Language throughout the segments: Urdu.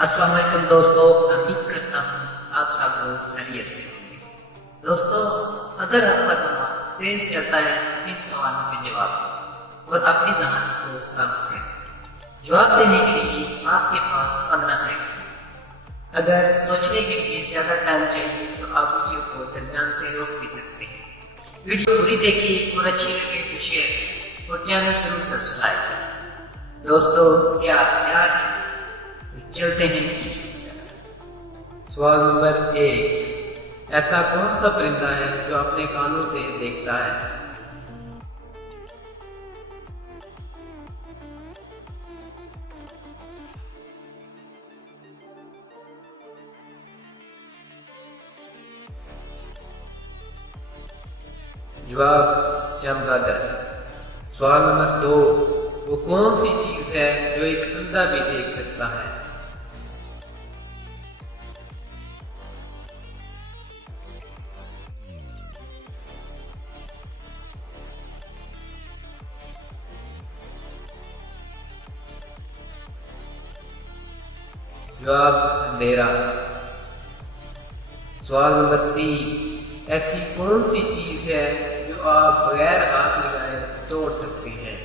السلام علیکم دوستو، امید کرتا ہوں آپ سب لوگ خیریت سے ہوں گے۔ دوستو، اگر آپ کا دماغ تیز چلتا ہے ان سوالوں کے جواب دیں اور اپنی ذہن کو صاف کریں۔ جواب دینے کے لیے آپ کے پاس 15 سیکنڈ۔ اگر سوچنے کے لیے زیادہ ٹائم چاہیے تو آپ ویڈیو کو درمیان سے روک بھی سکتے ہیں۔ ویڈیو پوری دیکھیے اور اچھی لگے تو شیئر اور چینل ضرور سبسکرائب کریں۔ دوستو، کیا تیار ہیں؟ چلتے ہیں اس چیز۔ سوال نمبر 1، ایسا کون سا پرندہ ہے جو اپنے کانوں سے دیکھتا ہے؟ جواب چمگادڑ۔ سوال نمبر 2، وہ کون سی چیز ہے جو ایک اندھا بھی دیکھ سکتا ہے؟ جواب اندھیرا۔ سوال نمبر 3، ایسی کون سی چیز ہے جو آپ بغیر ہاتھ لگائے توڑ سکتی ہیں؟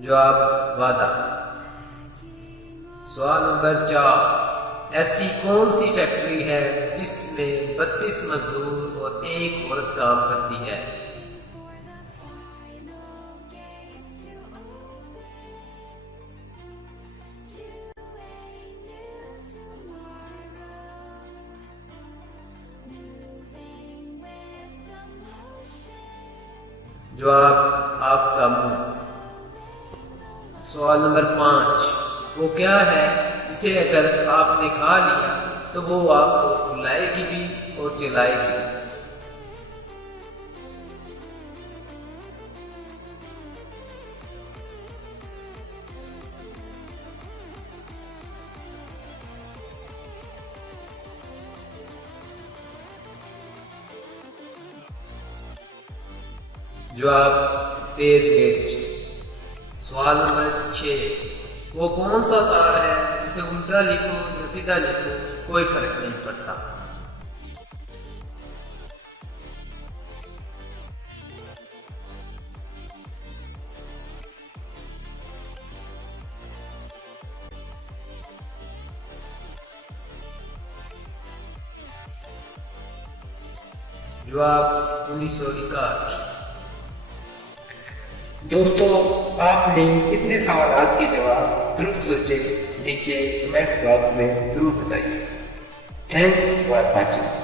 جواب وعدہ۔ سوال نمبر 4، ایسی کون سی فیکٹری ہے جس میں 32 مزدور اور ایک عورت کام کرتی ہے؟ جواب آپ کا منہ۔ سوال نمبر 5، وہ کیا ہے جسے اگر آپ نے کھا لیا تو وہ آپ کو بلائے گی بھی اور چلائے گی؟ جواب تیز مرچ۔ سوال نمبر 6، وہ کون سا سار ہے جسے الٹا لکھو یا سیدھا لکھو کوئی فرق نہیں پڑتا؟ جواب 1961۔ دوستو، آپ نے کتنے سوالات کے جواب درست سوچے نیچے کمنٹس باکس میں ضرور بتائیے۔ Thanks for watching.